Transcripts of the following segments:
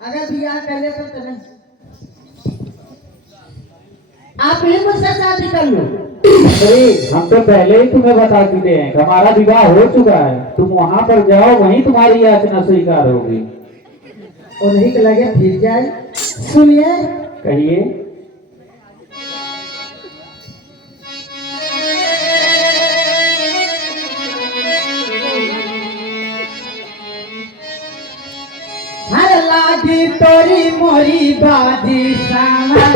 अगर बियाह कर ले तो नहीं, आप ही मुझसे शादी कर लो। अरे हम तो पहले ही तुम्हें बता चुके हैं कि हमारा विवाह हो चुका है। तुम वहां पर जाओ, वहीं तुम्हारी याचना स्वीकार होगी। उन्हीं के लगे फिर जाए। सुनिए, कहिए। हर लागी तोरी मोरी बाजी सामने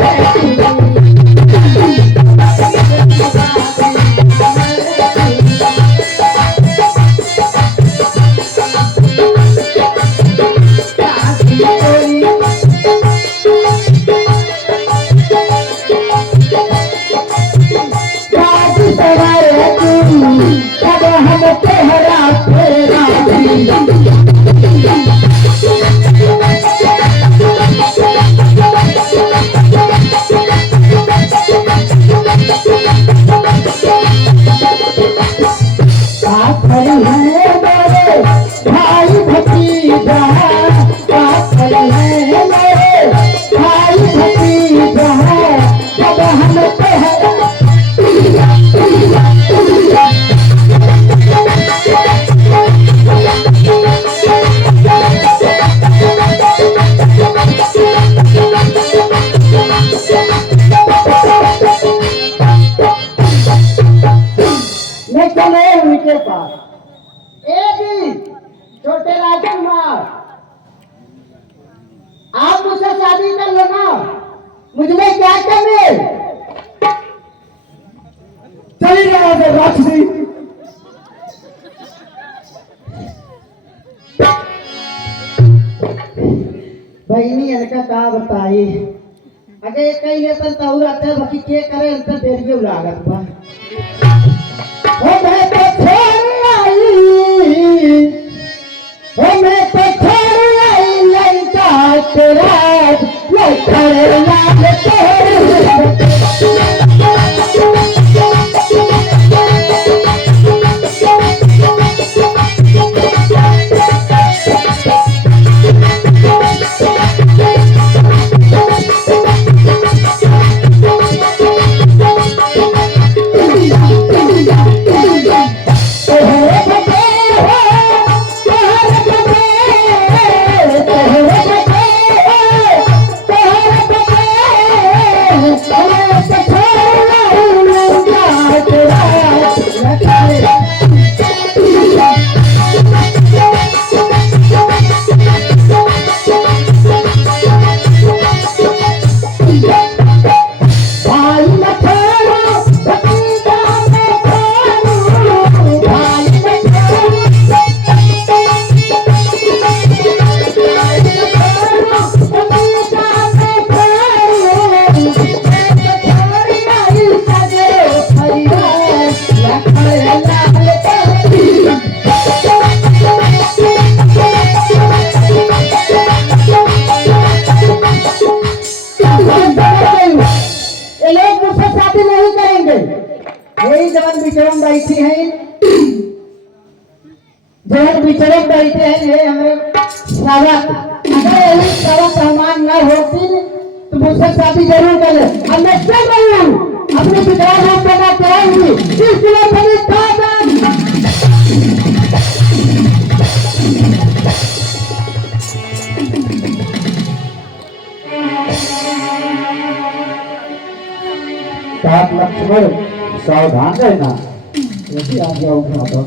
उनके पास छोटे राजकुमार, आप मुझसे शादी कर लेना, मुझमें क्या कमी? चली जाओ राक्षसी। बहनी इनका का बताई, अगे कई ले पर तौर आता बाकी के करे इनका देरियो लागत बा। ओ मैं तो छोड़ आई, ओ मैं तो छोड़ आई लंका तेरा लखड़ लाल तोड़। विचरण बैठी हैं, जब विचरण बैठे हैं ये हमें श्रावक, अगर यही श्रावक सम्मान न होती तो मुझसे शादी जरूर कर ले। अब मैं चल रही हूँ अपने विचार में करना चाहूंगी, इसलिए मेरी लक्ष्मण सावधान रहना, यदि आ जाऊंगा तो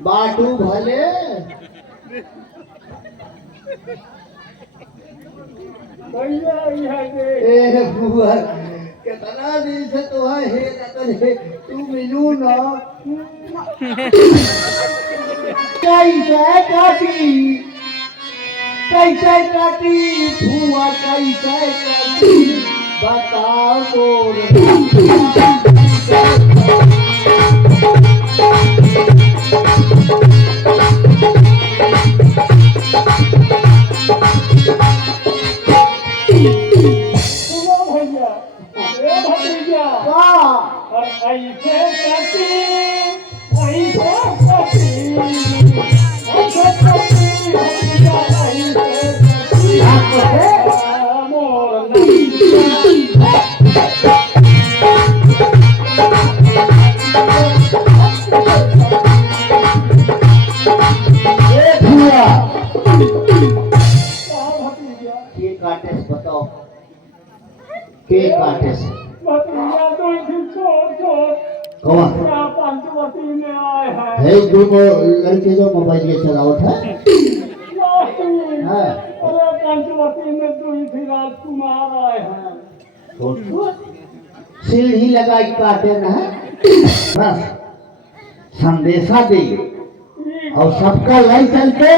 बाटू भले ए बुआ कितना दिन से तो है रतन है तू मिलू ना कैसे काटी बुआ कैसे काटी बताओ बताओ के काटे से कौन है जो लड़के जो मोबाइल ये चलावत है सीढ़ी लगा के काटे ना बस संदेशा दे और सबका लाई चलते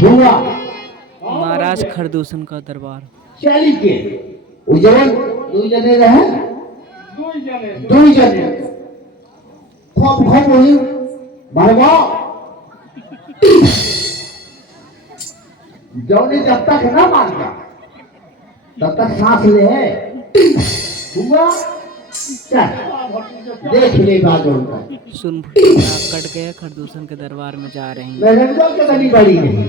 हुआ महाराज खरदूषण का दरबार चली के उजवन दो जने रहे दो जने खूब खूब वही भरवा जौने जब तक ना मानता तब तक सांस ले है हुआ चल देख ले बात उनका सुन कट गया खरदूषण के दरबार में जा रहे हैं मेहनत के बनी बड़ी नहीं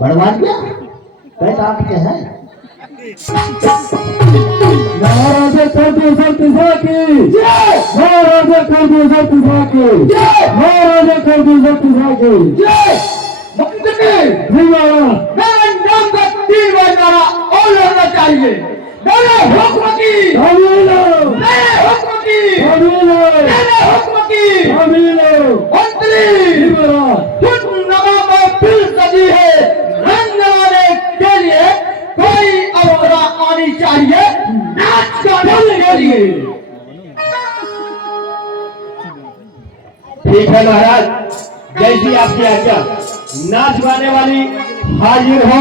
बड़वा क्या पैसा के है महाराज खरदूषण पिसा की जय महाराज खरदूषण पिसा की जय महाराज खरदूषण पिसा की जय मंत्री भीमारा मेरे नाम का तीर बजाना और लगना चाहिए मेरे हुक्म की अमीलो मेरे हुक्म की अमीलो मेरे हुक्म की अमीलो मंत्री भीमारा तुम नमा में फिर सजी है रंग लगाने के लिए कोई अवसर आनी चाहिए नाच गाने के लिए ठीक है महाराज जैसी आपकी आज्ञा नाच गाने वाली हाजिर हो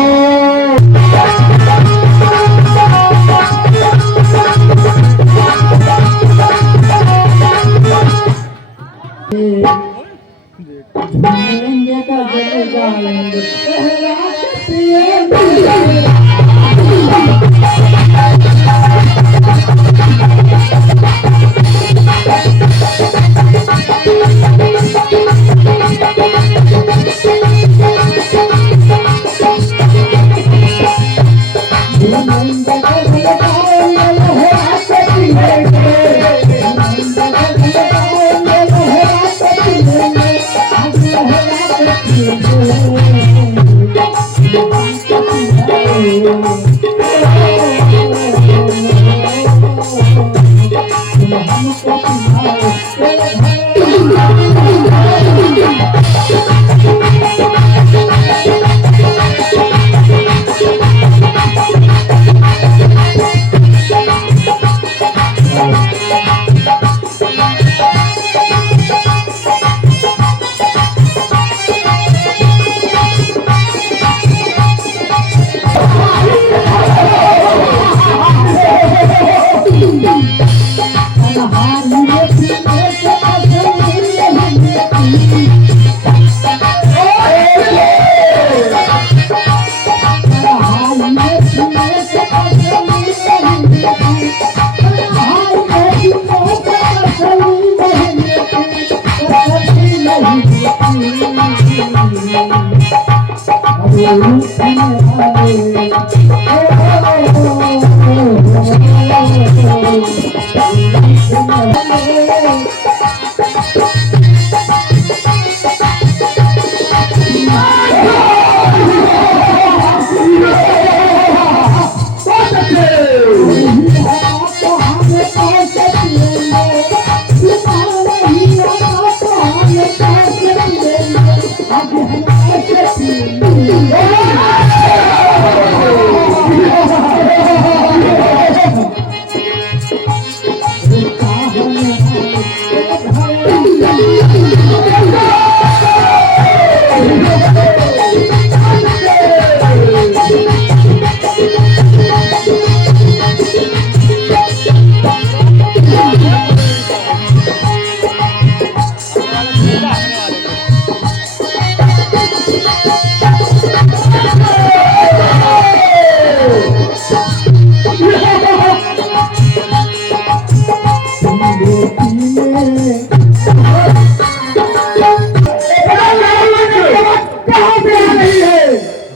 Thank you.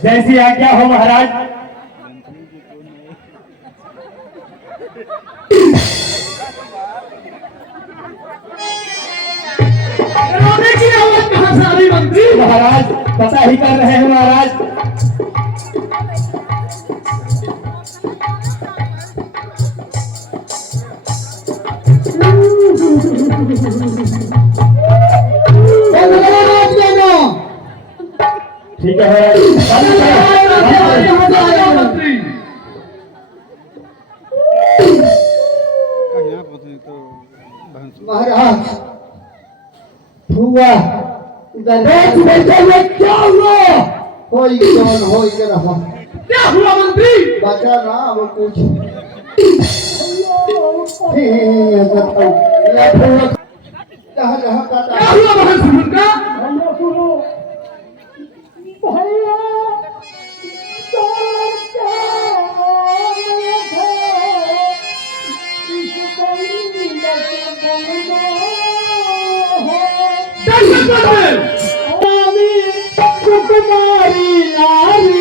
जैसी आज्ञा हो महाराज। की आवाज कहां से आ रही मंत्री? महाराज पता ही कर रहे हैं महाराज। ठीक है मंत्री महाराज हुआ दरबार में क्या हुआ? होई कौन होई के रहा क्या हुआ मंत्री? बचा ना वो कुछ हे बताओ या हुआ कहां रहा क्या काटा हुआ महल सुन का? हमने सुनो भैया कुमारी नारी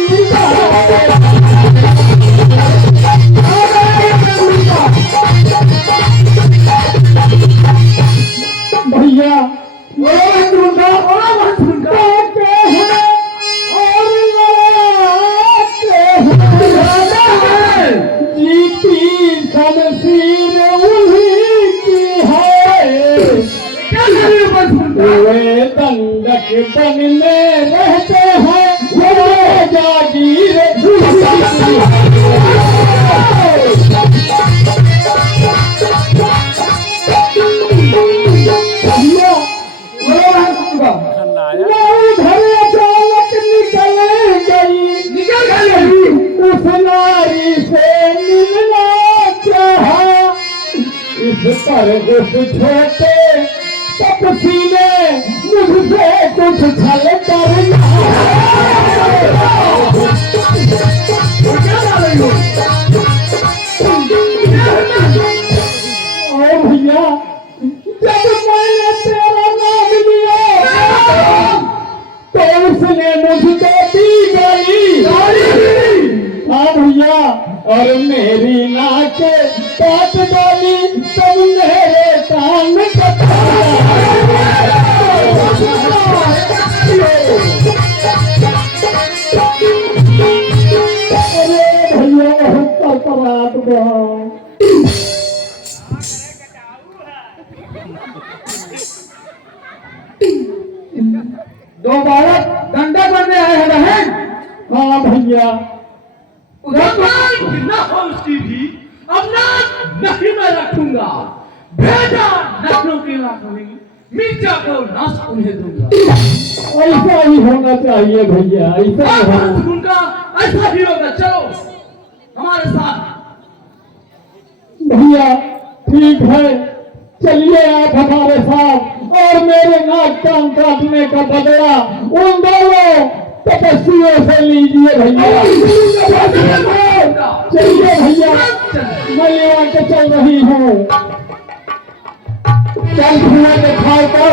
भैया जीती शमशीर उन्हीं की है। वे दंडक बन में रहते हैं वो जागीर उधर अचानक निकल गई उस नारी से मिलना चाहा। इस पर उस छोटे तपसी ने मुझसे कुछ छल करना। ओ भैया जब मैंने तेरा नाम लिया तो उसने मुझको दी गई। हाँ भैया और मेरी नाक काट डाली तब मेरे कान कटा। अरे भैया बहुत अपराध बा। दो बालक डंडा करने आए हैं बहन। हाँ भैया उधर न हो उसकी भी अब ना नहीं मैं रखूंगा। भेजा नखरों की ना कभी मिर्जा को नाश उन्हें दूंगा। ऐसा ही होना चाहिए भैया ऐसा ही उनका ऐसा ही होगा। चलो हमारे साथ भैया। ठीक है चलिए आप हमारे साथ और मेरे नाक कान काटने का बदला उन दोनों तपस्वियों से लीजिए भैया। चलिए भैया मैं लेवा के चल रही हूँ। चल धुआं दिखाओ तो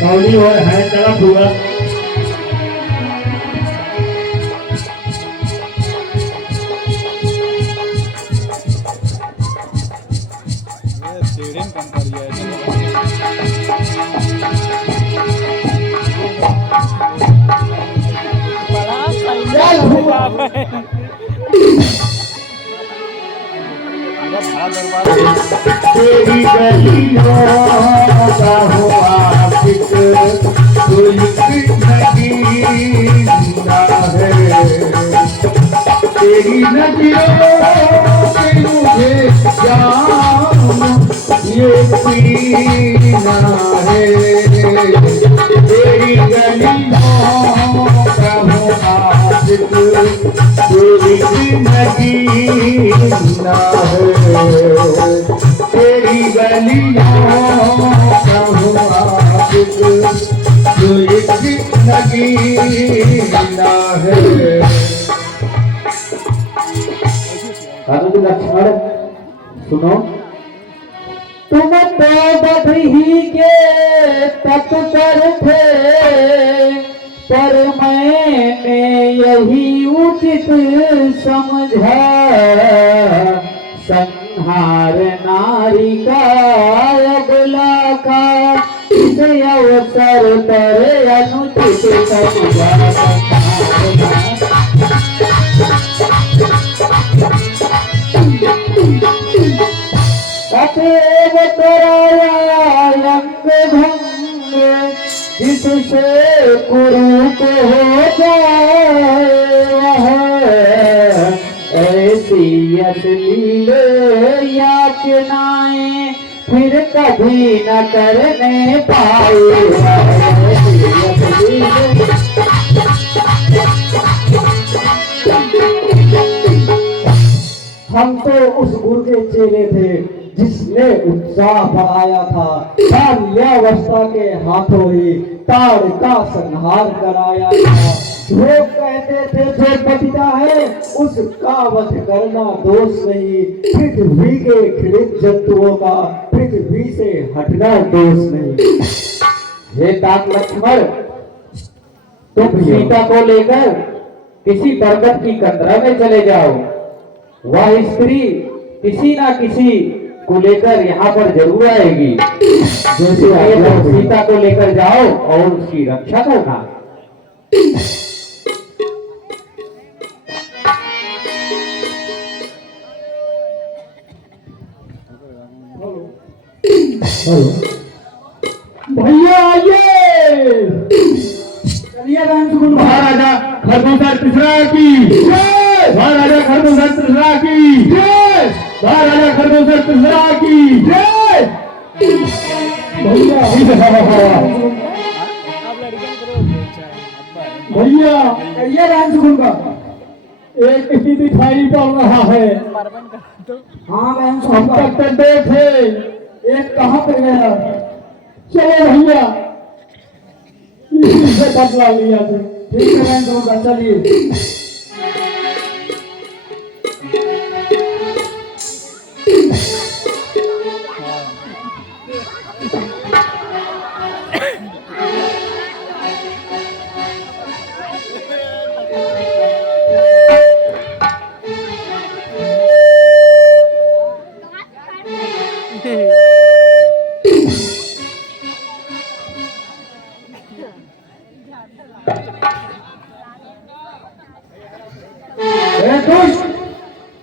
कौड़ी और है तरफ हुआ। चल हुआ तेरी गलियों का हो आशिक कोई नहीं जिंदा है तेरी नदियों में मुझे जान ये पीना है तेरी गलियों का हो आशिक कोई नहीं जिंदा है तेरी गलियों का हो आशिक कोई नहीं जिंदा है। साधु लक्ष्मण सुनो, तुम तो बधही के तत्पर थे, पर मैंने यही उचित समझा, संहार नारी का अबला का इस अवसर पर अनुचित समझा। अतएव कराया अंग भंग जिससे कुरूप हो जाए वह ऐसी अश्लील याचनाएं फिर कभी न करने पाए। हम तो उस गुरु के चेले थे जिसने उत्साह बढ़ाया था, बाल्यावस्था के हाथों ही ताड़ का संहार कराया था। लोग कहते थे जो पतिता है उसका वध करना दोष नहीं, पृथ्वी के घृणित जंतुओं का पृथ्वी से हटना दोष नहीं। हे तात लक्ष्मण, तुम सीता को लेकर किसी पर्वत की कंदरा में चले जाओ, वह स्त्री किसी ना किसी को लेकर यहाँ पर जरूर आएगी। जैसे तुम सीता को लेकर जाओ और उसकी रक्षा करना। भैया आइए, चलिए महाराजा खरगोशा तीसरा की महाराजा खरगोशा तीसरा की महाराजा खरगोशा तीसरा की भैया ये राजगुरु का एक स्थिति दिखाई पड़ रहा है। हाँ बहन हम तक डरते थे, एक कहाँ पे गया? चलो भैया इसी से बदला लिया थे। ठीक है बहन का चलिए।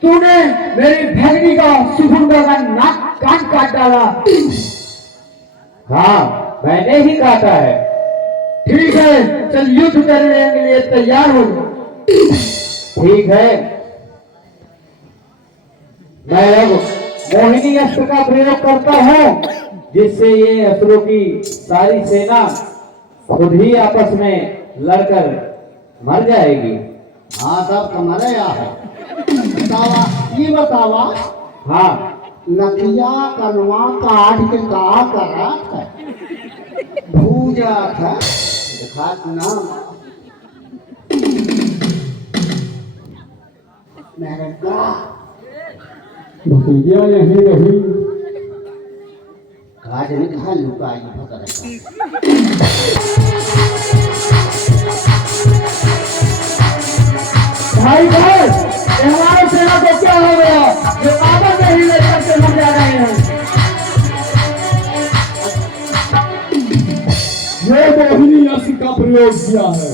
तूने मेरी भगनी का सुगुंडा का नाक कान काट डाला। हाँ, मैंने ही काटा है। ठीक है, चल युद्ध करने के लिए तैयार हो। ठीक है, मैं अब मोहिनी अस्त्र का प्रयोग करता हूँ, जिससे ये असुरों की सारी सेना खुद ही आपस में लड़कर मर जाएगी। हाँ तब तुम्हारे यहाँ है। बतावा ये बतावा, हाँ, नदिया कनवा काट के का करा था, भूजा था, दिखात ना मेरे का भतीजा यही रही। काज ने कहा लुकाई पता नहीं। भाई भाई, हमारे सेना को क्या हो गया जो आपस में ही लड़कर के मर जा रहे हैं? रोक दिया है।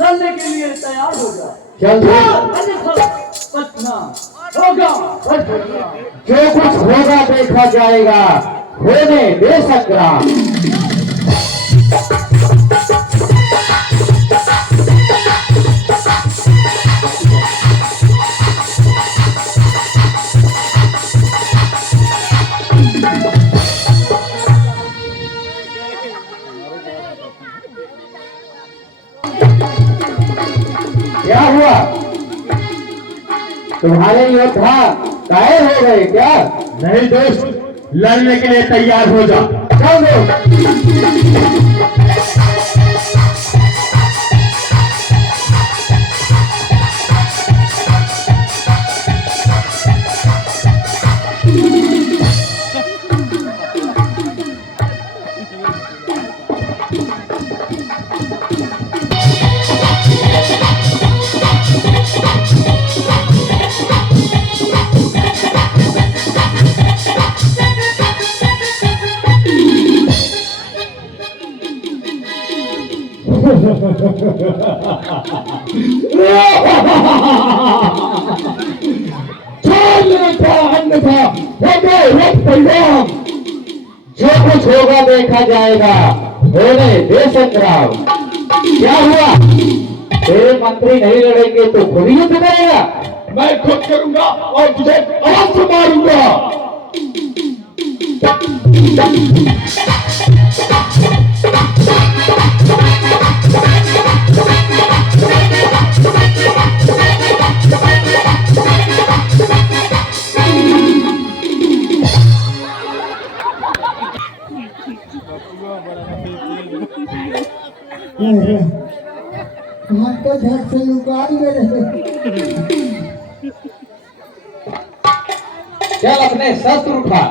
लड़ने के लिए तैयार हो जा। चल पटना होगा। जो कुछ होगा देखा जाएगा, होने दे संग्राम। क्या हुआ? तुम्हारे योद्धा कायर हो गए क्या? नहीं दोस्त, लड़ने के लिए तैयार हो जा। चलो। जो कुछ होगा देखा जाएगा, होने दे संग्राम। क्या हुआ? तेरे मंत्री नहीं लड़ेंगे तो खुद युद्ध करेगा? मैं खुद करूंगा और तुझे अवश्य मारूंगा। हाथ तो झट से लुका मेरे। चल अपने शस्त्र उठा।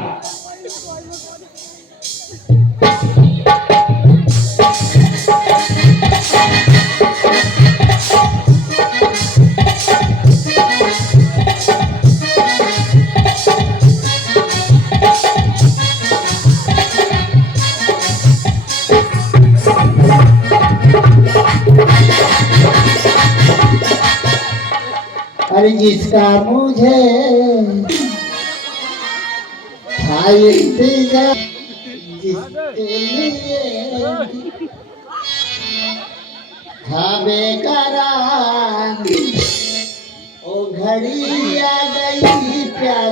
अरे जिसका मुझे था इंतजार, जिसके लिए था बेकरार, ओ घड़ी आ गई प्यार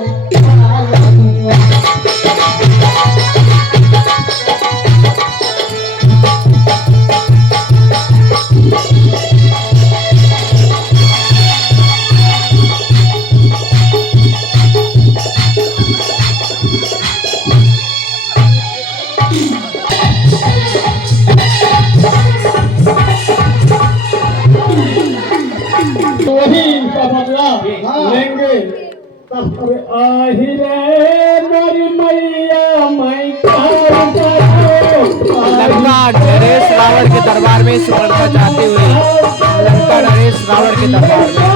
वही इनका बदला लेंगे। तब आही रे मेरी मैया, मैं लंका नरेश रावण के दरबार में सुवर्णा जाते हुए लंका नरेश रावण के दरबार में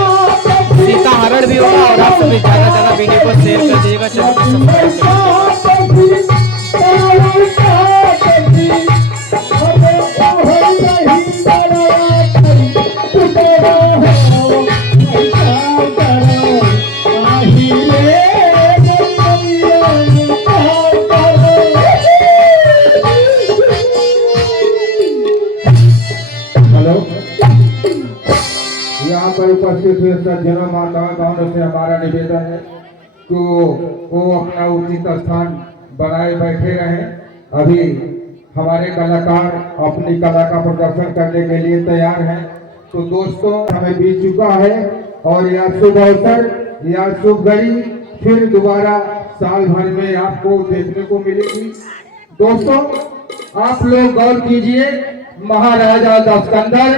सीता हरण भी होगा। और आप सभी ज्यादा ज्यादा वीडियो को शेयर कर दीजिएगा, चैनल को सब्सक्राइब कर हेलो, यहाँ पर उपस्थित हुए सज्जनों माताओं बहनों से हमारा निवेदन है कि वो अपना उचित स्थान बनाए बैठे रहें। अभी हमारे कलाकार अपनी कला का प्रदर्शन करने के लिए तैयार हैं। तो दोस्तों, हमें बीत चुका है और यह शुभ अवसर, यह शुभ घड़ी फिर दोबारा साल भर में आपको देखने को मिलेगी। दोस्तों, आप लोग गौर कीजिए, महाराजा दशकंदर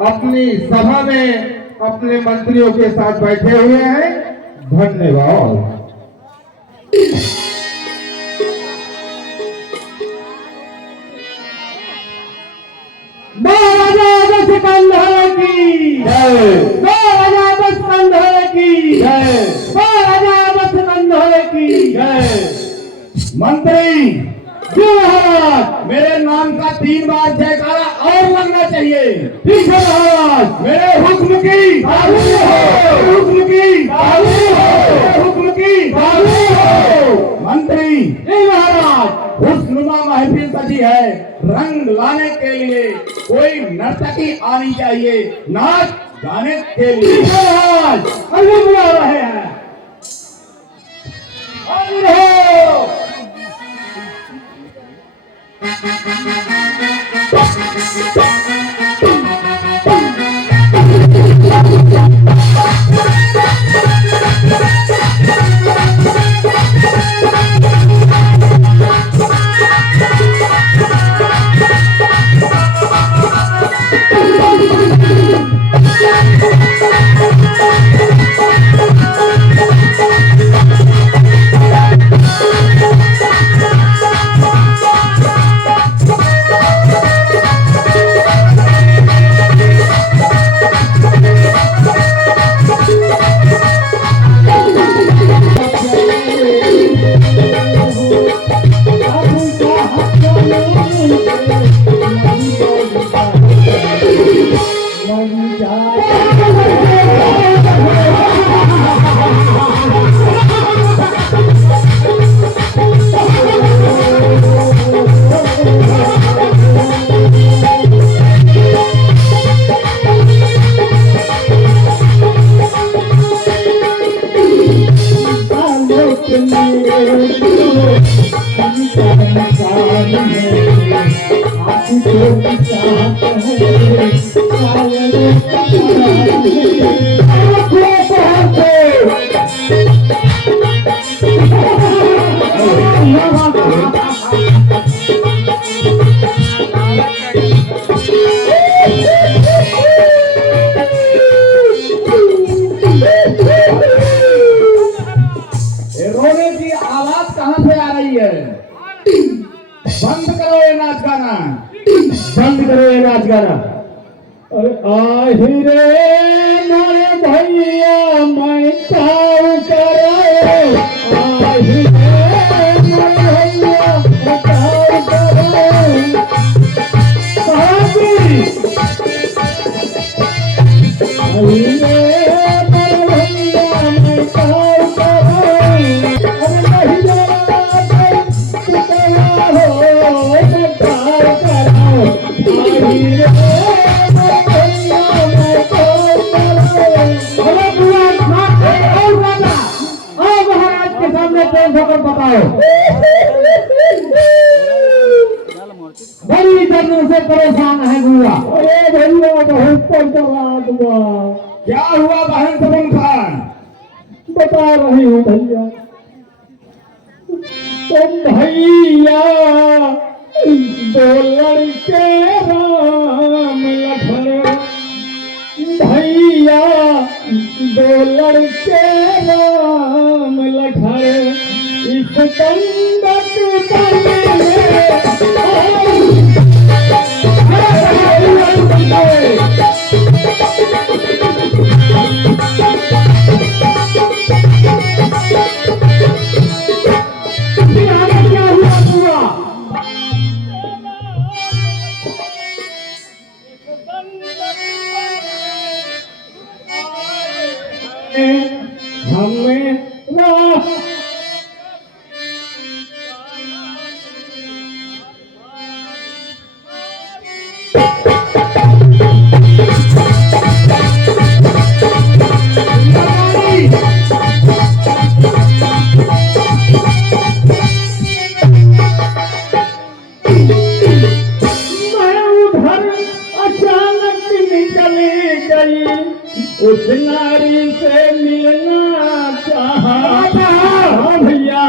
अपनी सभा में अपने मंत्रियों के साथ बैठे हुए हैं। धन्यवाद। महाराजा दशकंधर की जय। महाराजा दशकंधर की मंत्री जी महाराज, मेरे नाम का 3 बार जयकारा और लगना चाहिए। ठीक है महाराज। मेरे हुक्म की हुक्म की हुक्म की मंत्री जी महाराज, खुशनुमा महफिल सजी है, रंग लाने के लिए कोई नर्तकी आनी चाहिए, नाच गाने के लिए। महाराज अभी बुला रहे हैं। रोने की आवाज कहां से आ रही है? बंद करो ये नाच गाना, बंद करो ये नाच गाना। अरे आही रे मोरे भैया मैं काऊ करे, आही रे मोरे भैया मैं काऊ करे। साथी आही रे मोरे भैया मैं काऊ करे। अरे नहीं जाना तुकला हो मैं काऊ कराओ, आही रे बताओ। बड़ी दर्द से परेशान है गुआ। अरे भैया बहुत परेशान हुआ। क्या हुआ बहन सबन खान? बता रही हूँ भैया। तुम भैया 2 लड़के राम लखन, भैया 2 लड़के राम लखन इस कंदक क्या हुआ? हमें अचानक निकली गई, उस नारी से मिलना चाहा था भैया,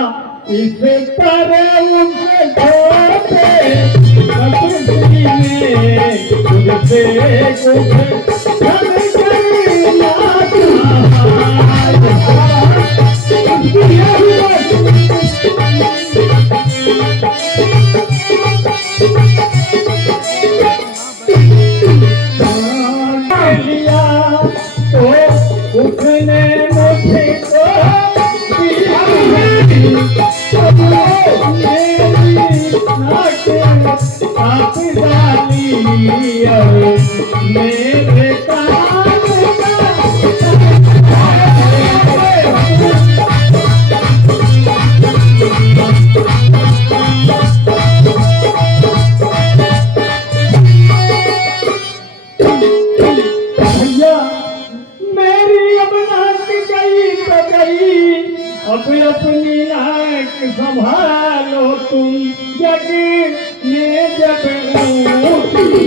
इस तरह उसे छोड़ते प्रकृति ने तुझसे कुछ करना लिया तो उसने मुझे तो दिया आप डाली और मेरे काम भैया मेरी अब नाक गई तो गई, अब अपनी नाक संभालो तुम, जग में जब ऊँची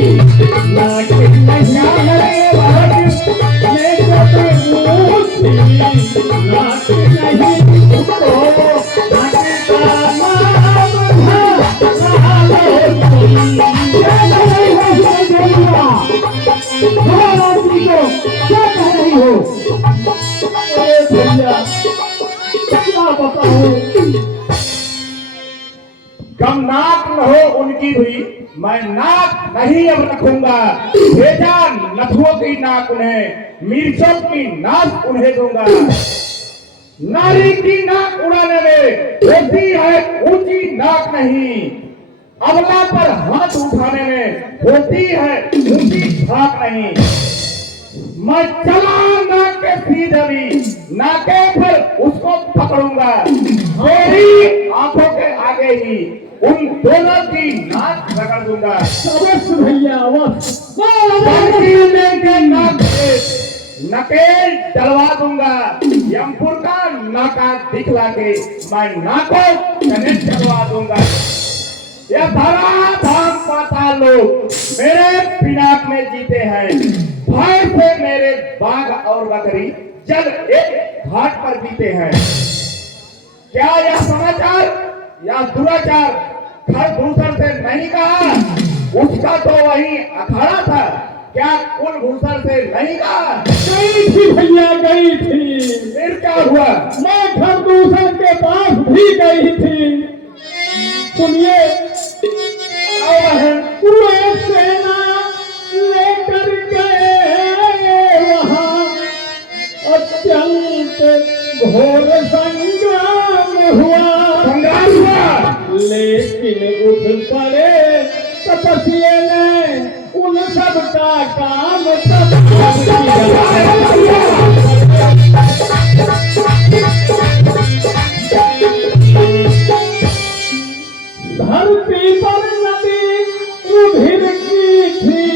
नाक नहीं है भाग में जब ऊँची नाक नहीं तो नाक का नाम संभालो तुम। महाराज जी को क्या कह रही हो? अरे भैया क्या बताऊं, कम नाक न हो उनकी भी मैं नाक नहीं अब रखूंगा, भेजा नथुओं की नाक उन्हें, मिर्चों की नाक उन्हें दूंगा। नारी की नाक उड़ाने में होती है ऊंची नाक नहीं, अबला पर हाथ उठाने में होती है ऊंची धाक नहीं। मैं चला नाक के सीधे नाके पर उसको पकड़ूंगा, मेरी आंखों के आगे ही उन दोनों की नाक रगड़ दूंगा। अवश्य भैया अवश्य, के नाक से नकेल डलवा दूंगा, यमपुर का नाका दिखला के मैं नाकों कनेक्ट करवा दूंगा। यह धरा धाम पाताल लोग मेरे पिनाक में जीते हैं, भय से मेरे बाघ और बकरी जल एक घाट पर जीते हैं। क्या यह समाचार या दुराचार खरभूषण से नहीं कहा? उसका तो वही अखाड़ा था, क्या कुलभूषण से नहीं कहा? गई थी भैया गई थी। फिर क्या हुआ? मैं खरभूषण के पास भी गई थी। सुनिए पूरे सेना लेकर गए वहाँ, अत्यंत घोर संग्राम हुआ, लेकिन उस बड़े तपस्या ने उन सब का काम धरती पर नदी रुधिर की थी,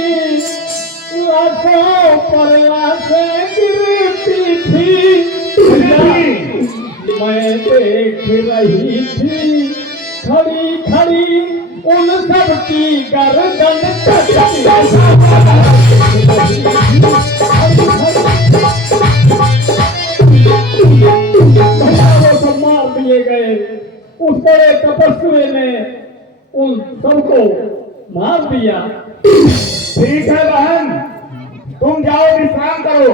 लाशों पर लाशें गिरती थी, मैं देख रही थी खड़ी खड़ी उन सब की गर्दन सब मार दिए गए। उस बड़े तपस्वी ने उन सबको मार दिया। ठीक है बहन, तुम जाओ विश्राम करो।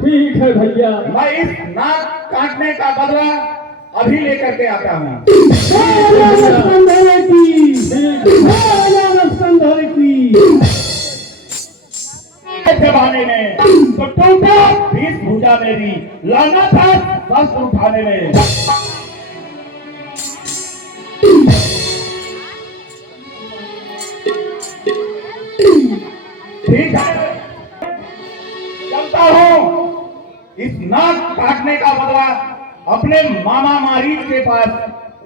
ठीक है भैया, मैं इस नाक काटने का बदला अभी लेकर के आता हूँ। जमाने में तो टूटा 20 भुजा मेरी, लाना था शस्त्र उठाने में। ठीक है चलता हूँ, इस नाक काटने का बदला अपने मामा मारीच के पास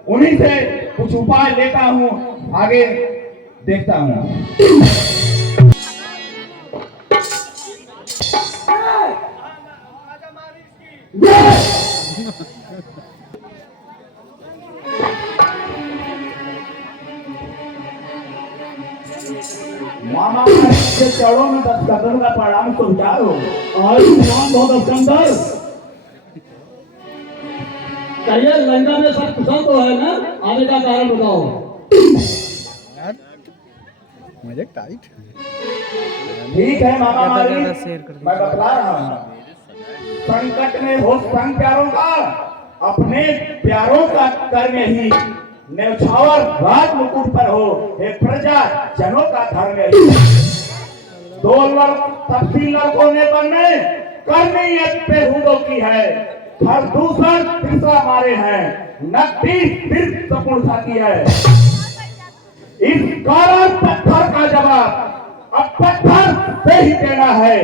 उन्हीं से कुछ उपाय लेता हूँ, आगे देखता हूँ। मामा के चौड़ों में 10 कदम का प्रणाम पहुंचाओ। और नाम बहुत स्कंदर, कहिए लंका में सब कुशल तो है ना, आने का कारण बताओ। मुझे टाइट ठीक है मामा मारी, मैं बतला रहा हूँ। संकट में हो संग प्यारों का, अपने प्यारों का कर्म ही न्यौछावर राज मुकुट पर हो, हे प्रजा जनों का धर्म ही। 2 तफसील लड़कों ने बनने करनी बेहूदों की है, खरदूषण 30 मारे हैं, 29 तीर्थ सपूर्ण की है। इस काला पत्थर का जवाब अब पत्थर से ही देना है।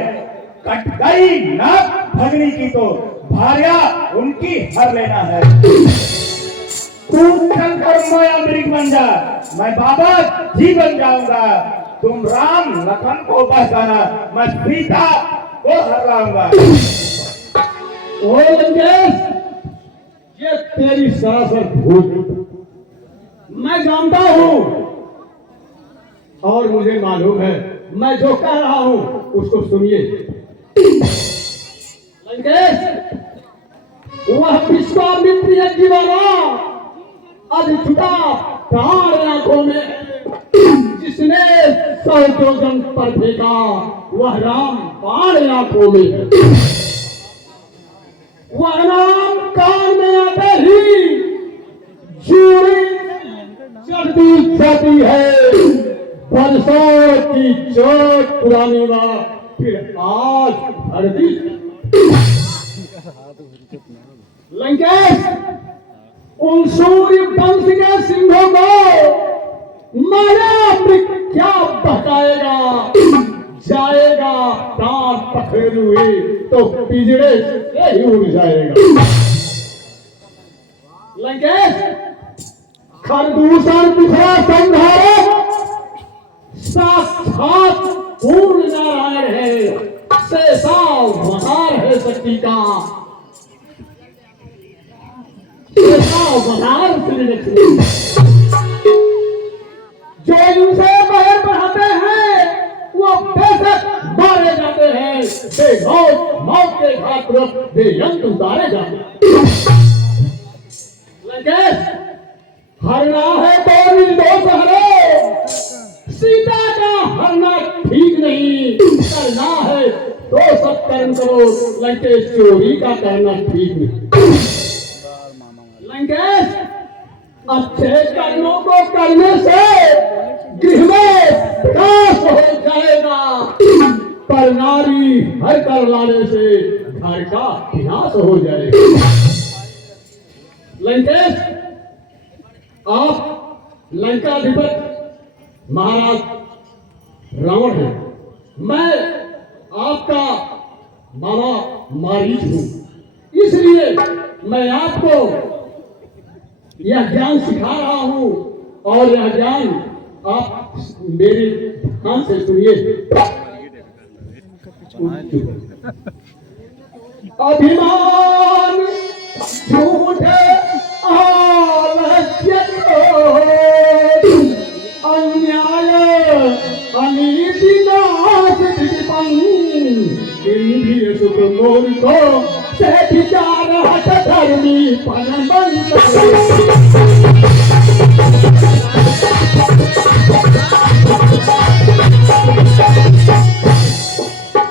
कट गई नाक भगनी की तो भार्या उनकी हर लेना है। तू चलकर माया मृग बन जा, मैं बाबा जी बन जाऊंगा। तुम राम लखन को बहकाना, मैं सीता को हर लाऊंगा। ओ लंकेश, ये तेरी सरासर भूल मैं जानता हूं और मुझे मालूम है। मैं जो कह रहा हूं उसको सुनिए। लंकेश, वह विश्वामित्र यज्ञ वाला आज छुटा प्राण आंखों में, जिसने 100 योजन पर फेंका वह राम बाण आंखों में। वह राम कान में आते ही चूड़ी चढ़ती जाती है। बरसों की चोट पुरानी बात फिर आज हरदी। लंकेश, उन सूर्य वंश के सिंहों को मारा क्या बहकाएगा। जाएगा प्राण पखेरु हुई तो पिजड़े से ही उड़ जाएगा। लंकेश, खरदूषण बिखरा संहार साक्षात पूर्ण नारायण है। शेषाव मदार है शक्ति का, शेषाव मदार श्री लक्ष्मी। जो इनसे बाहर बढ़ाते हैं वो बेशक मारे जाते हैं। मौत के घाट पर बेअंत उतारे जाते हैं। लंकेश, हरना है तो निर्दोष हरो, सीता का हरना ठीक नहीं। करना है तो सब कर्म करो, लंकेश चोरी का करना ठीक नहीं। लंकेश, अच्छे कर्मों को करने से गृह में विकास हो जाएगा, पर नारी हर कर लाने से घर का विनाश हो जाएगा। लंकेश, आप लंकाधिपति महाराज रावण है, मैं आपका मामा मारीच हूं। इसलिए मैं आपको यह ज्ञान सिखा रहा हूं और यह ज्ञान आप मेरे ध्यान से सुनिए। अभिमान झूठे आलस्य अन्याय अनीति नाश इंद्रिय सुख मोर को से विचार हट धर्मी पन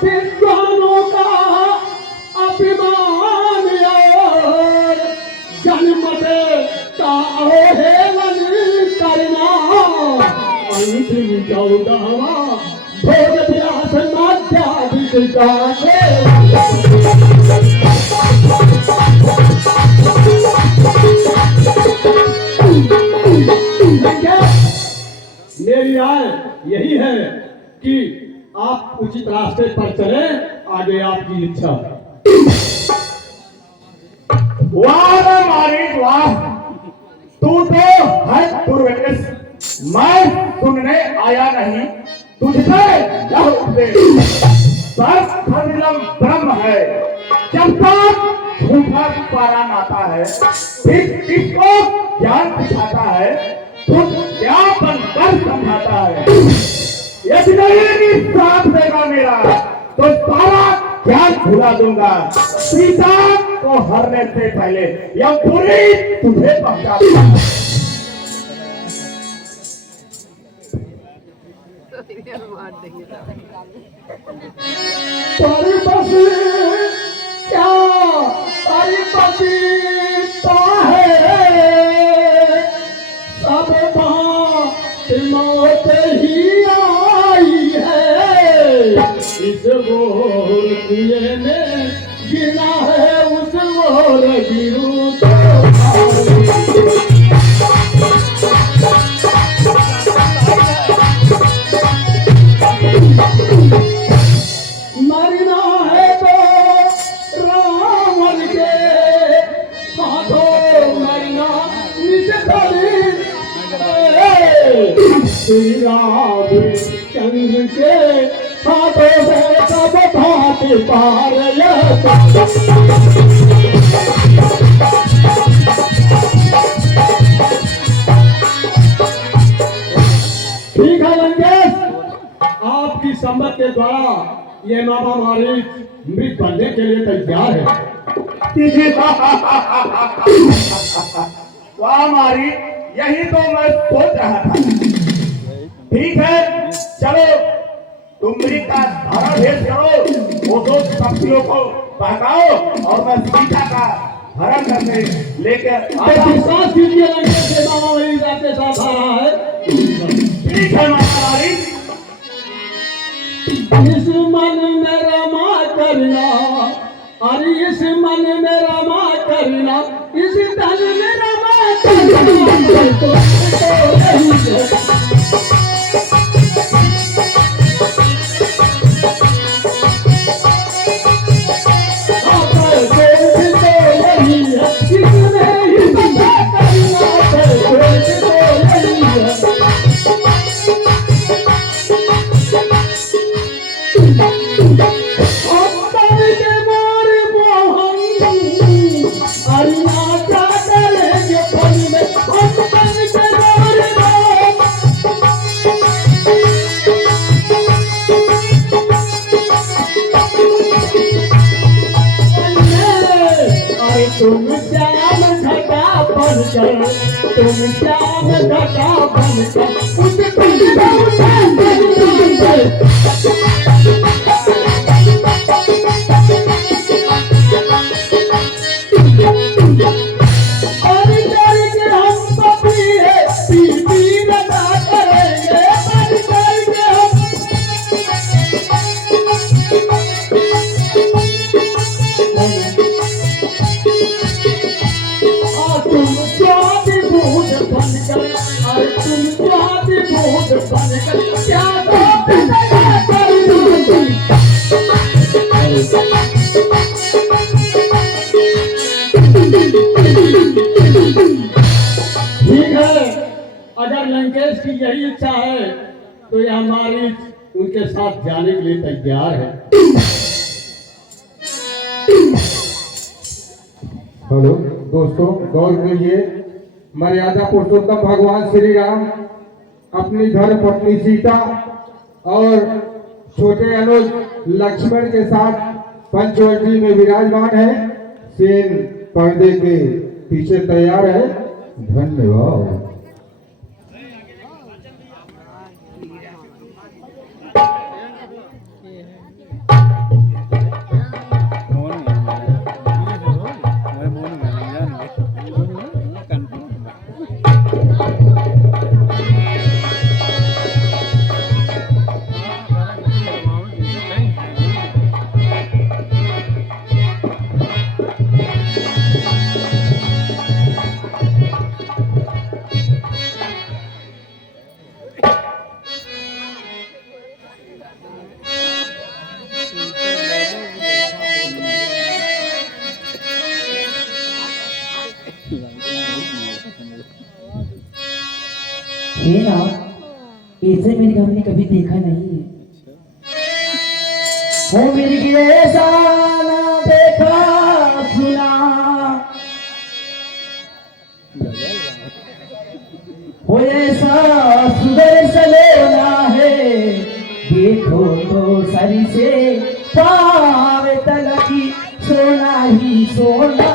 विद्वानों का अभिमान जन्म का अवहेलन करना। अंतिम 14वां भोग विलास माध्यादिक मेरी राय यही है कि आप उचित रास्ते पर चले, आगे आपकी इच्छा। वाह मारीच वाह, तू तो है पूर्वेश। मैं सुनने आया नहीं, तुझसे यह उपदेश। सर्वधर्म ब्रह्म है, जब तक झूठा पारा नाता है, फिर किसको ज्ञान सिखाता है, खुद क्या बनकर समझाता है। यदि नहीं साथ देगा मेरा तो सारा ज्ञान भुला दूंगा। सीता को हरने से पहले यह पूरी तुझे पहुंचा दूंगा। परिपति क्या परिपति तो है, सब बात मौत ही आई है। इस बोल कुएं में गिरा है, उस बोल गिरू तो महावीर चंद्र के हाथों से कब भांति पार ठीक है लंकेश, आपकी सम्मत के द्वारा ये मामा मारी मृत बनने के लिए तैयार है। वाह मारी, यही तो मैं सोच रहा था। ठीक है, चलो तुम मृत का धारा भेद करो, वो दो पक्षियों को बहकाओ और मैं सीता का हरण करने लेकर आता हूं। विश्वास कीजिए लंकेश के मामा मारी आपके साथ आ रहा है। ठीक है मामा मारी। इस मन में रमा करना, अरे इस मन में रमा करना, इस तन में रमा करना, तो यही है। तुम श्याम घटा बनकर, तुम श्याम घटा बनकर उस पिंड में उतर और करके हम पपी है पी लगा करेंगे, और करके हम तुम स्वाति भूत बनकर, और तुम स्वाति भूत बनकर क्या ठीक है, अगर लंकेश की यही इच्छा है तो यह हमारी उनके साथ जाने के लिए तैयार है। हेलो दोस्तों, गौर कीजिए, मर्यादा पुरुषोत्तम भगवान श्री राम अपनी धर्म पत्नी सीता और छोटे अनुज लक्ष्मण के साथ पंचवटी में विराजमान है। सेन पर्दे के पीछे तैयार है। धन्यवाद। ये ना ऐसे मेरे घर ने कभी देखा नहीं है। हो मेरी ऐसा ना देखा सुना, हो ऐसा सुधर सलोना है, देखो तो सरी से पावे तलकी सोना ही सोना।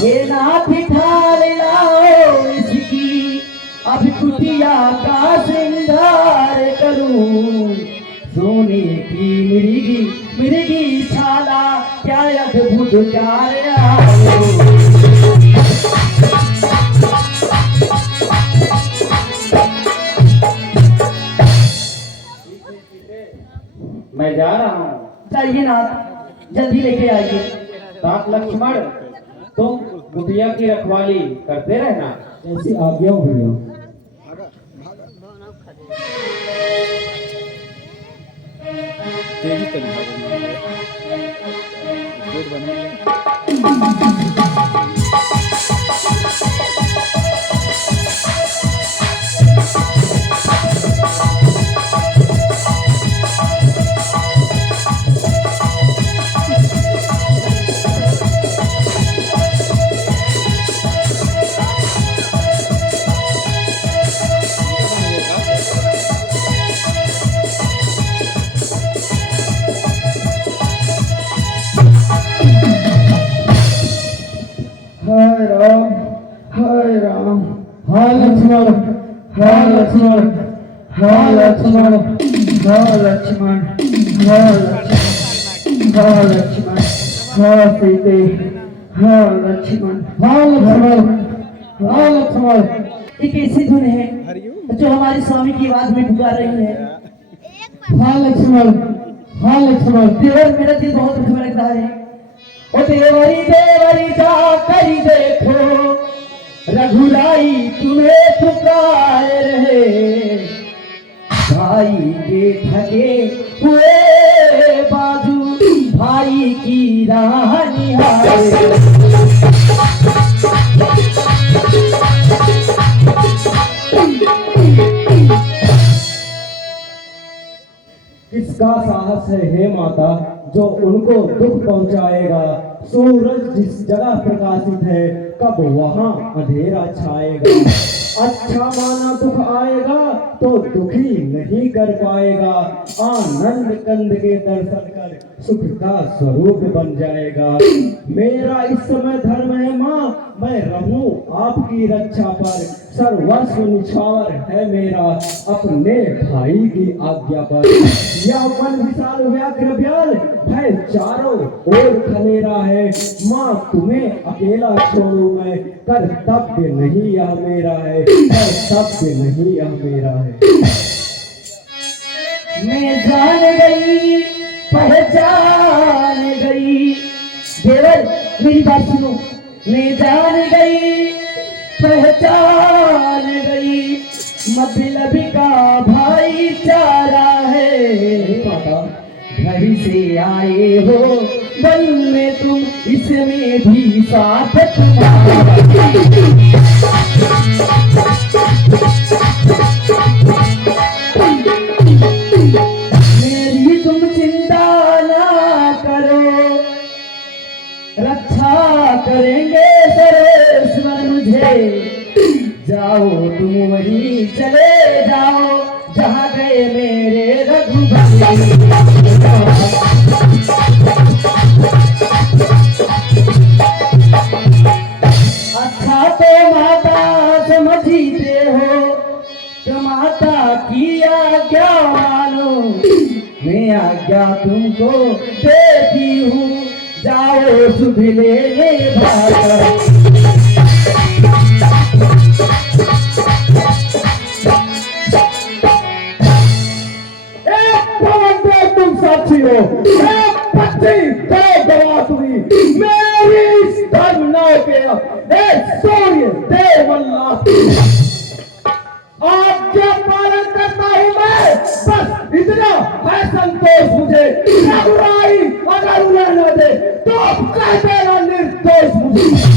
ये ना ठाल लाओ इसकी, अब कुटिया का श्रृंगार करूं, सोने की मिर्गी मिर्गी छाला क्या अद्भुत कार्य आओ। मैं जा रहा हूँ। जाइए ना, जल्दी लेके आइए। साथ लक्ष्मण, तुम कुटिया की रखवाली करते रहना। ऐसी आज्ञा भैया। तेजी तरीके से हाय राम, हाय राम, हाय लक्ष्मण, हाय लक्ष्मण, हाय लक्ष्मण, हाय लक्ष्मण, हाय लक्ष्मण, हाय लक्ष्मण, हाय सीते, हाय लक्ष्मण, हाय लक्ष्मण, हाय लक्ष्मण। ये कैसी धुन है जो हमारे स्वामी की आवाज में पुकार रही है? हाय लक्ष्मण, हाय लक्ष्मण। देवर, मेरा दिल बहुत धड़क रहा है। ओ देवरी देवरी जा करी देखो, रघुराई तुम्हें पुकार रहे, भाई के थके हुए बाजू भाई की राह निहारे। किसका साहस है हे माता जो उनको दुख पहुंचाएगा? सूरज जिस जगह प्रकाशित है कब वहां अंधेरा छाएगा। अच्छा माना दुख आएगा तो दुखी नहीं कर पाएगा, आनंद कंद के दर्शन कर सुख का स्वरूप बन जाएगा। मेरा इस समय धर्म है माँ, मैं रहूं आपकी रक्षा पर, सर्वस्व निछावर है मेरा अपने भाई की आज्ञा पर। यह वन विशाल व्याघ्र व्याल भय चारों ओर खलेरा है, माँ तुम्हें अकेला छोड़ू मैं, कर्तव्य नहीं यह मेरा है, कर्तव्य नहीं यह मेरा है। मैं जान गई, पहचान गई। देवर, मेरी बात सुनो। मैं जान गई, पहचान गई, मतलब का भाईचारा है। माता घर से आए हो बल में तुम, इसमें भी साथ तुम्हारा। मेरी तुम चिंता ना करो, रक्षा करेंगे सरेश्वर मुझे। जाओ तुम वहीं चले जाओ जहाँ गए मेरे रघुपति। अच्छा तो माता समझते हो, तो माता की आज्ञा मानो, मैं आज्ञा तुमको देती हूँ, जाओ सुध लेने भागा। तुम साक्षी हो, मैं पत्नी तो गवा हुई, मेरी इस धर्म नाव के सूर्य देव अल्लाह आज्ञा पालन करता हूँ मैं, बस इतना है संतोष मुझे। रघुराई अगर उन्हें न दे तो कह देना निर्दोष मुझे।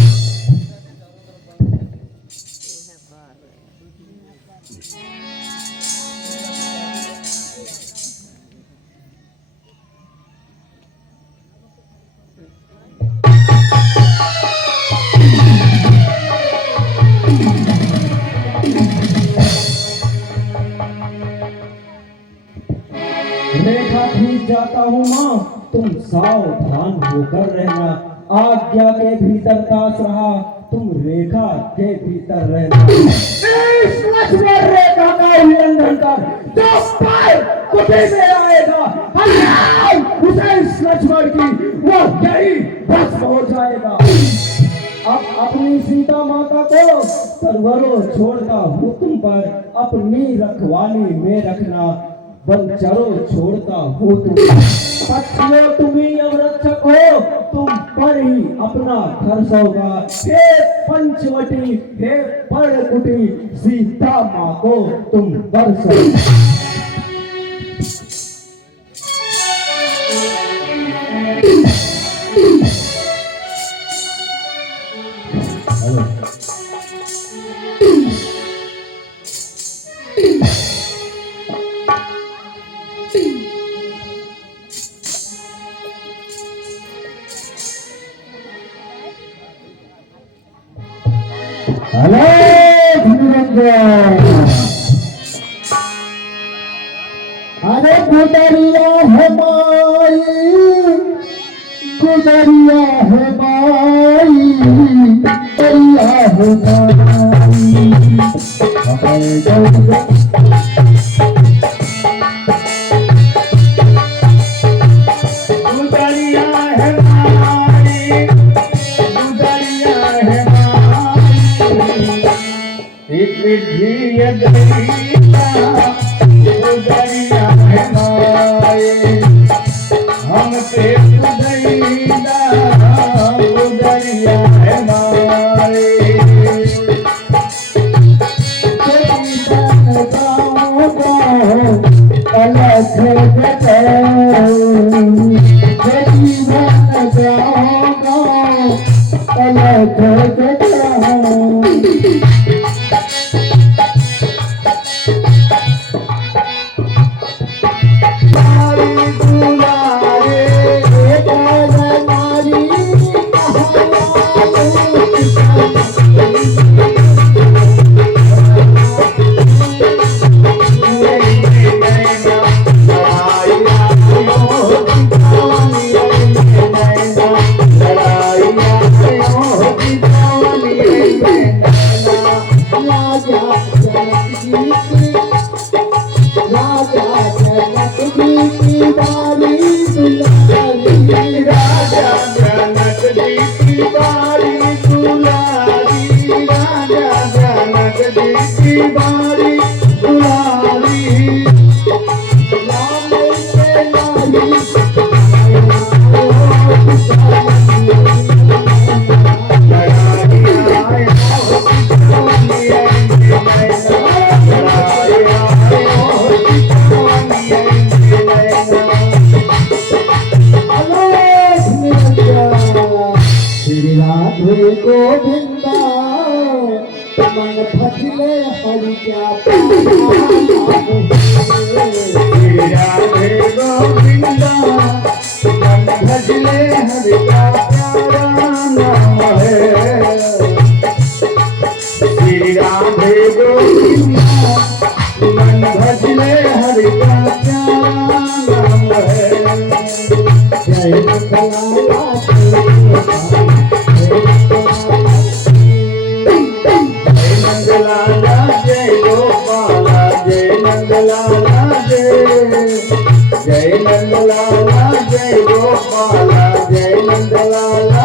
रेखा खींच जाता हूँ माँ, तुम सावधान होकर रहना, आज्ञा के भीतर दास रहा, तुम रेखा के भीतर रहना। इस लक्ष्मण रेखा का उल्लंघन कर जो पार कुटी में आएगा, उसे इस लक्ष्मण की वो यही भस्म हो जाएगा। अब अपनी सीता माता को सरवरों छोड़ता हूँ तुम पर, अपनी रखवाली में रखना, वंचरों छोड़ता हूँ तुम। पक्षियों तुम्ही अवरक्षक हो, तुम पर ही अपना घर होगा। हे पंचवटी, हे पर्णकुटी, सीता माँ को तुम बरसो। अरे गुदरिया है माई, गुदरिया है माई, गुदरिया है माई, गुदरिया है माई, गुदरिया है माई, एक धिय दरिया, गुदरिया है माई, हम पे गुदरिया, गुदरिया है माई। गोविंदा मन फसले हरि क्या राधे गोविंदा मन भजले हरि का प्यारा नाम है। श्री राधे गोविंदा मन भजले हरि का प्यारा नाम है। जय मंगला नंदलाला जय गोपाला जय नंदलाला जय नंदलाला जय गोपाला जय नंदलाला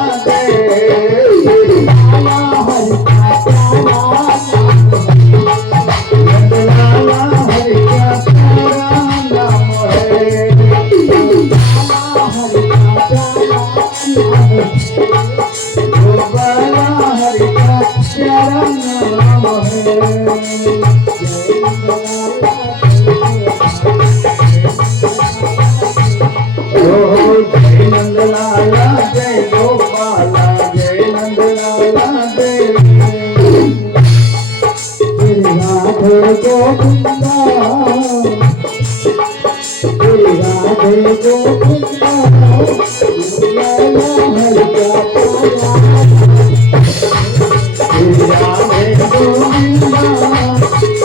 नंदलाला हरि का प्यारा नाम है। गोपाला हरि का प्यारा नाम है। जय नंदलाला जय गोपाला जय नंदलाला जय राधे गोविंदा राधे गोविंदा हरि क्या राधे गोविंदा मन भजने हरि का प्यारा नाम है। राधे गोविंदा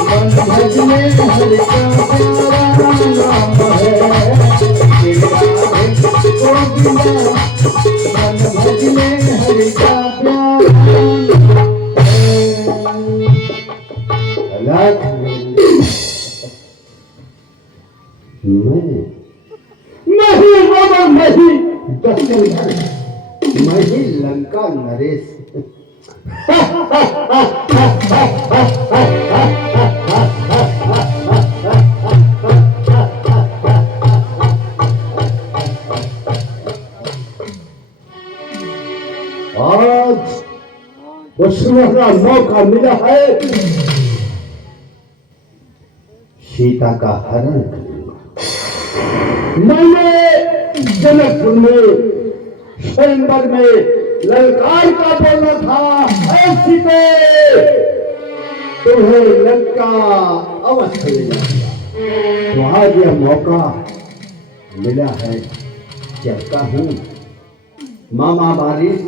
मन भजने हरि का प्यारा मैं ही लंका नरेश। आज सुनहरा मौका मिला है, सीता का हरण करूंगा। मैंने जनकपुर में स्वयंवर में ललकार का बोलना था, ऐसी सीते, तुम्हें लंका अवश्य ले जाऊंगा। तो आज यह मौका मिला है, कहता हूँ मामा बारिश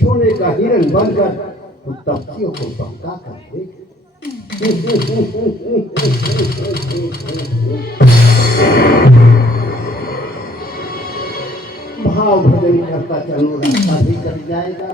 सोने का हिरन बनकर तपसियों को बहका कर देख। भाव भजन करता चलो, रास्ता भी कट जाएगा।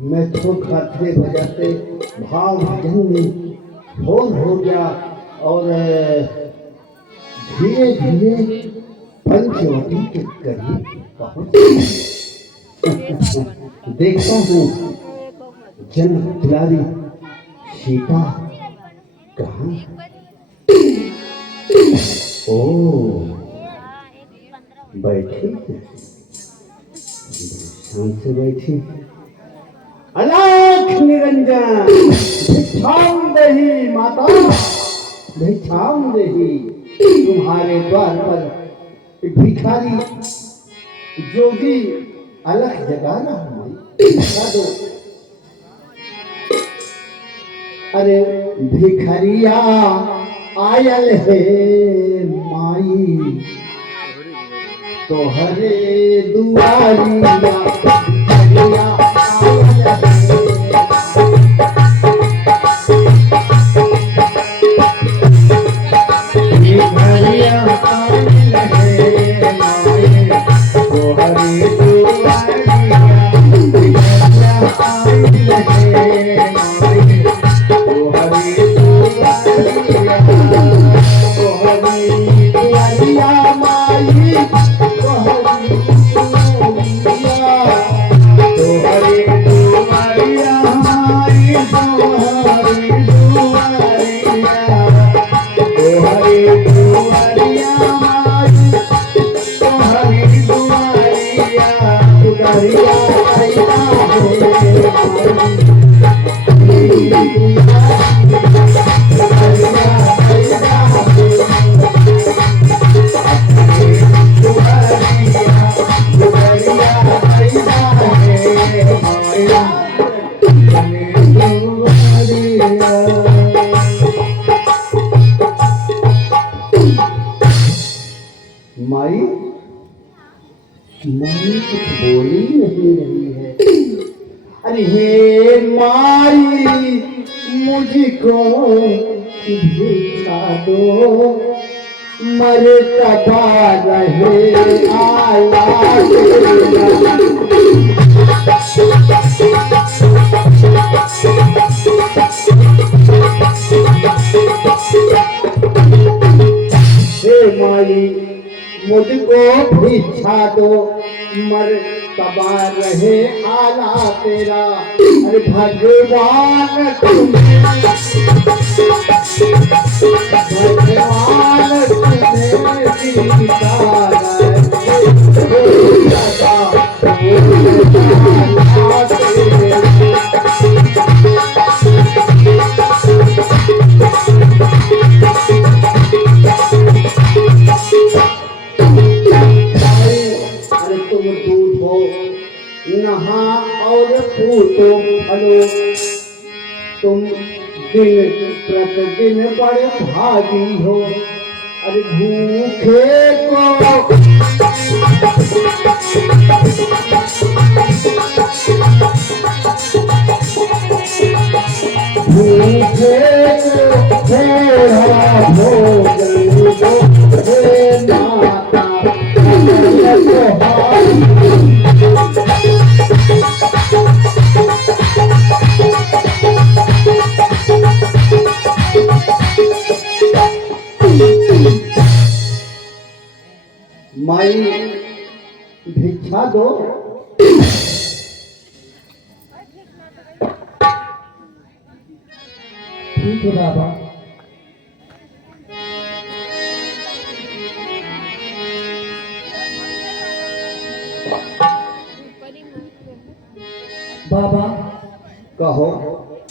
मैं तो खाते बजाते भाव भजन में होल हो गया और धीरे धीरे पंचवटी के करीब पहुंच देखता हूँ जन्म दुलारी सीता कहाँ। ओ बैठी शांत से बैठी। अलाख निरंजन भिक्षाम देहि माता, भिक्षाम देहि। तुम्हारे द्वार पर भिखारी जोगी अलख जगा रहा हूँ, भिक्षा दो। अरे भिखरिया आयल है माई, तोहरे दुआरिया भिखरिया आयल है। भिखरिया आयल है माई, तोहरे दुआरिया भिखरिया आयल है माई, तोहरे दुआरिया माई, माई कुछ बोली नहीं रही है। अरे हे माई मुझको भिक्षा दो, मरतबा रहे आया। दो मर्तबा रहे आला तेरा। अरे भगवान तुम्हें सीता अरे तुम दूध हो नहा और पूतो फलो, तुम दिन प्रतिदिन बड़े भागी हो। अरे भूखे को भूखे को थोड़ा भोजन दो हे माता। माई भिक्षा दो। ठीक है बाबा। बाबा कहो।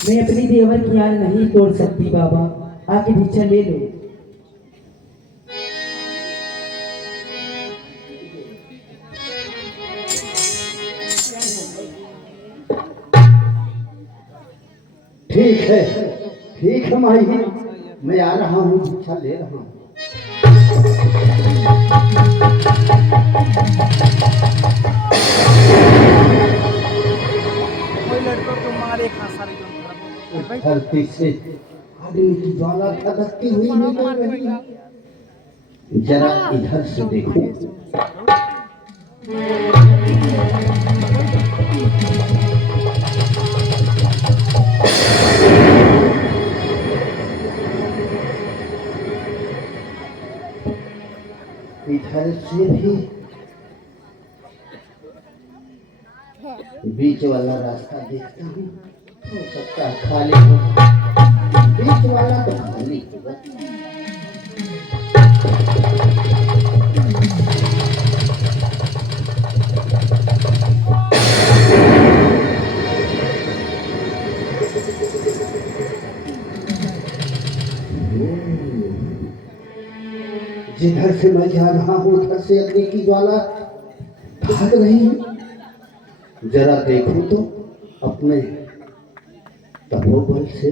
मैं अपनी देवर की आन नहीं तोड़ सकती बाबा, आके भिक्षा ले लो। ठीक है माई, मैं आ रहा हूँ, भिक्षा ले रहा हूँ। धरती से आदमी की ज्वाला धधकती हुई निकल रही है। जरा इधर से देखो। इधर से भी बीच वाला रास्ता देखता हूँ, हो सकता है खाली हो। बीच वाला तो खाली होगा। जिधर से मैं जा रहा हूँ उधर से अग्नि की ज्वाला भाग रही है। जरा देखूं तो अपने तपोबल से।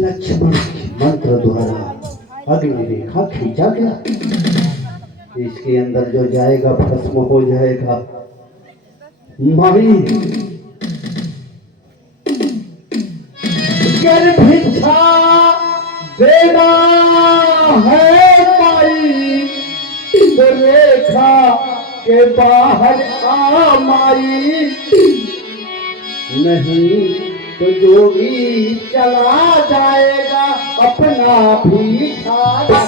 लक्ष्मण के मंत्र द्वारा अग्नि रेखा खींचा गया। इसके अंदर जो जाएगा भस्म हो जाएगा। माई कर भिक्षा देना है माई, तो रेखा के बाहर आ माई। नहीं तो जोगी चला जाएगा अपना भी खाना।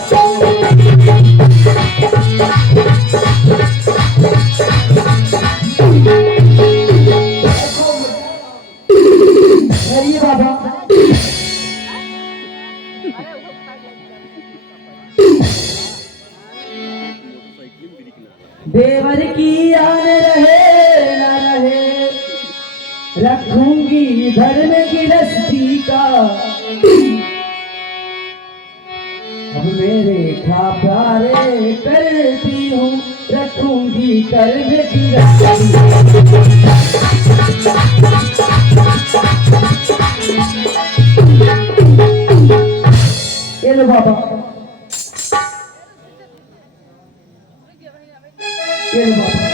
बाबा देवर की आन रहे न रहे, रखूंगी धर्म गिरस्ती का। अब मेरे खा प्यारे करती हूँ, रखूंगी कर्म गिरस्ती। ये लो बाबा, ये लो बाबा।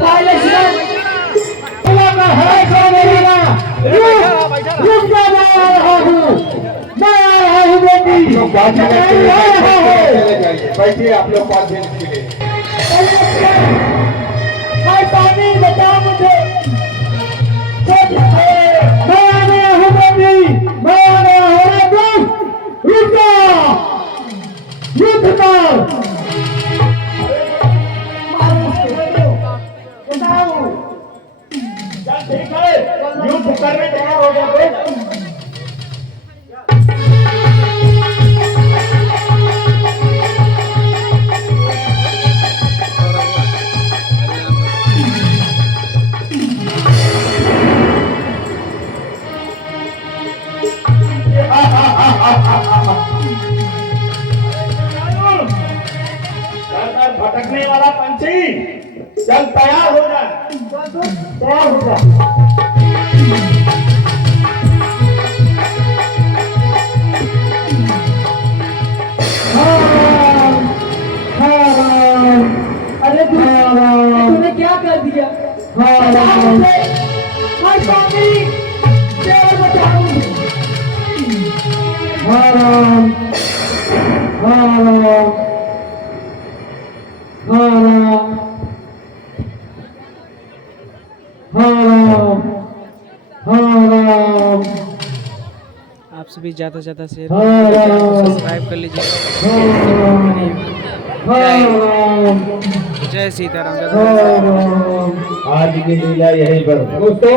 भाई लक्ष्मण बोला है कौन बोलेगा रुक जा मैं आ रहा हूँ बेटी लोग बात करते हैं, चले जाइए, बैठिए आप लोग 5 दिन के लिए। भाई पानी बता मुझे मैं आ गया हूँ बेटी मैं आ गया हूँ रुक जा युद्ध कर ठीक है, युद्ध करने तैयार हो जाते। भटकने वाला पंछी चल तैयार हो जा। तैयार हो जा अरे तूने क्या कर दिया बचाओ मुझे हाय स्वामी देव बचाओ आप सभी ज़्यादा से ज़्यादा शेयर सब्सक्राइब कर लीजिए। जय सीताराम। आज की लीला यहीं पर दोस्तों